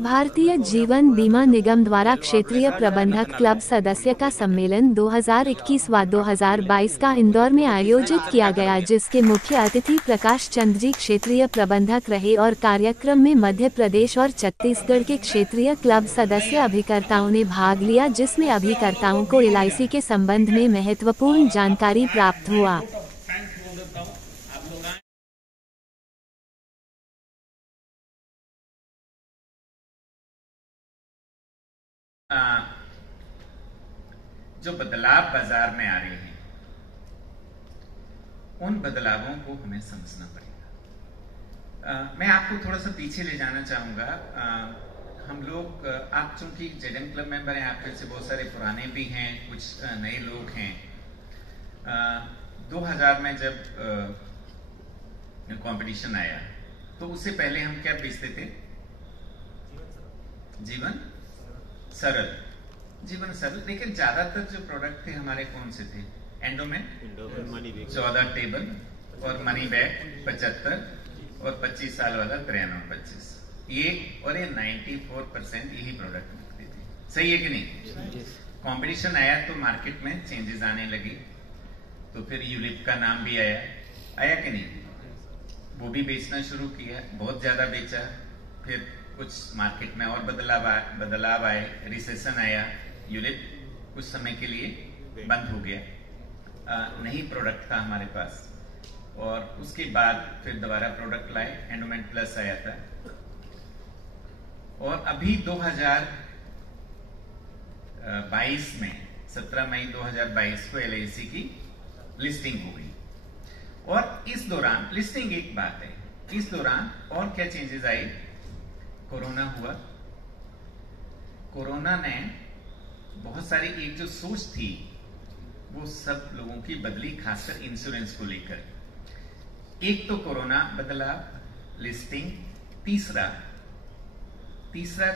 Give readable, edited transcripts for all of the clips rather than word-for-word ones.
भारतीय जीवन बीमा निगम द्वारा क्षेत्रीय प्रबंधक क्लब सदस्य का सम्मेलन 2021 व 2022 का इंदौर में आयोजित किया गया, जिसके मुख्य अतिथि प्रकाश चंद जी क्षेत्रीय प्रबंधक रहे और कार्यक्रम में मध्य प्रदेश और छत्तीसगढ़ के क्षेत्रीय क्लब सदस्य अभिकर्ताओं ने भाग लिया, जिसमें अभिकर्ताओं को LIC के संबंध में महत्वपूर्ण जानकारी प्राप्त हुआ। जो बदलाव बाजार में आ रहे हैं, उन बदलावों को हमें समझना पड़ेगा। मैं आपको थोड़ा सा पीछे ले जाना चाहूंगा। हम लोग, आप चूंकि जेडएम क्लब मेंबर हैं, आप में से बहुत सारे पुराने भी हैं, कुछ नए लोग हैं। 2000 में जब कंपटीशन आया तो उससे पहले हम क्या बेचते थे? जीवन सरल। लेकिन ज्यादातर जो प्रोडक्ट थे हमारे कौन से थे? एंडोमेंट मनी बैग 14 टेबल और मनी बैग 75 और 25 साल वाला 93-25, ये 94% यही प्रोडक्ट बिकते थे। सही है कि नहीं? कंपटीशन आया तो मार्केट में चेंजेस आने लगे, तो फिर यूलिप का नाम भी आया कि नहीं? वो भी बेचना शुरू किया, बहुत ज्यादा बेचा। फिर कुछ मार्केट में और बदलाव आए, रिसेशन आया, यूलिप कुछ समय के लिए बंद हो गया, नहीं प्रोडक्ट था हमारे पास। और उसके बाद फिर दोबारा प्रोडक्ट लाए, एंडोमेंट प्लस आया था। और अभी 2022 में 17 मई 2022 को LIC की लिस्टिंग हो गई। और इस दौरान लिस्टिंग एक बात है, इस दौरान और क्या चेंजेस आए? कोरोना हुआ। कोरोना ने बहुत सारी, एक जो सोच थी वो सब लोगों की बदली, खासकर इंश्योरेंस को लेकर। एक तो कोरोना बदलाव, लिस्टिंग, तीसरा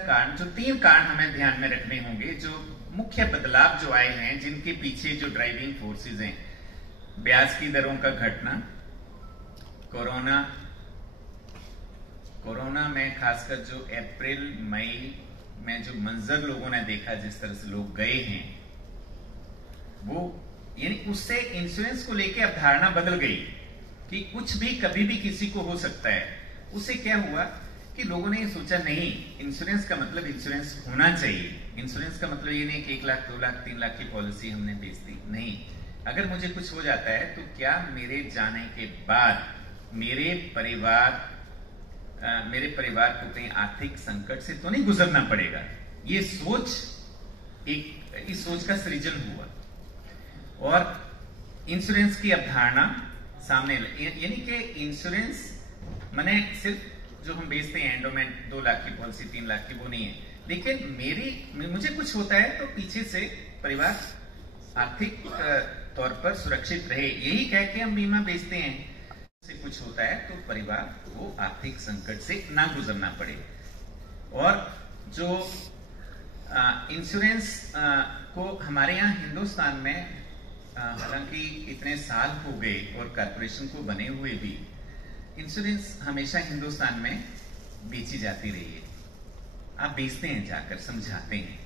कारण, जो 3 कारण हमें ध्यान में रखने होंगे, जो मुख्य बदलाव जो आए हैं, जिनके पीछे जो ड्राइविंग फोर्सेस हैं। ब्याज की दरों का घटना, कोरोना में खासकर जो अप्रैल मई में जो मंजर लोगों ने देखा, जिस तरह से लोग गए हैं, वो यानी उससे इंश्योरेंस को लेके अवधारणा बदल गई कि कुछ भी कभी भी किसी को हो सकता है। उससे क्या हुआ कि लोगों ने ये सोचा, नहीं, इंश्योरेंस का मतलब इंश्योरेंस होना चाहिए। इंश्योरेंस का मतलब ये नहीं कि 1 लाख 2 लाख 3 लाख की पॉलिसी हमने बेच दी। नहीं, अगर मुझे कुछ हो जाता है तो क्या मेरे जाने के बाद मेरे परिवार को कहीं आर्थिक संकट से तो नहीं गुजरना पड़ेगा। ये सोच, इस सोच का सृजन हुआ और इंश्योरेंस की अवधारणा सामने, यानी कि इंश्योरेंस माने सिर्फ जो हम बेचते हैं एंडोमेंट 2 लाख की पॉलिसी 3 लाख की, वो नहीं है। लेकिन मुझे कुछ होता है तो पीछे से परिवार आर्थिक तौर पर सुरक्षित रहे, यही कह के हम बीमा बेचते हैं। से कुछ होता है तो परिवार को आर्थिक संकट से ना गुजरना पड़े। और जो इंश्योरेंस को हमारे यहाँ हिंदुस्तान में, हालांकि इतने साल हो गए और कॉर्पोरेशन को बने हुए भी, इंश्योरेंस हमेशा हिंदुस्तान में बेची जाती रही है। आप बेचते हैं, जाकर समझाते हैं,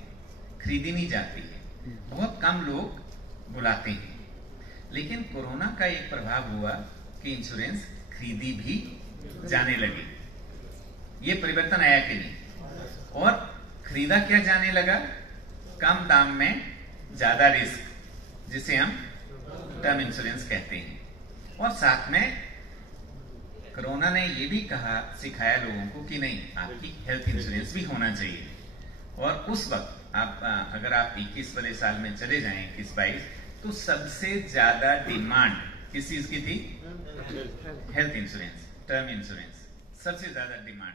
खरीदी नहीं जाती है, बहुत कम लोग बुलाते हैं। लेकिन कोरोना का एक प्रभाव हुआ कि इंश्योरेंस खरीदी भी जाने लगी। ये परिवर्तन आया कि नहीं? और खरीदा क्या जाने लगा? कम दाम में ज्यादा रिस्क, जिसे हम टर्म इंश्योरेंस कहते हैं। और साथ में कोरोना ने ये भी सिखाया लोगों को कि नहीं, आपकी हेल्थ इंश्योरेंस भी होना चाहिए। और उस वक्त अगर आप 21 वाले साल में चले जाएं, 21-22, तो सबसे ज्यादा डिमांड किस चीज की थी? हेल्थ इंश्योरेंस, टर्म इंश्योरेंस, सबसे ज्यादा डिमांड।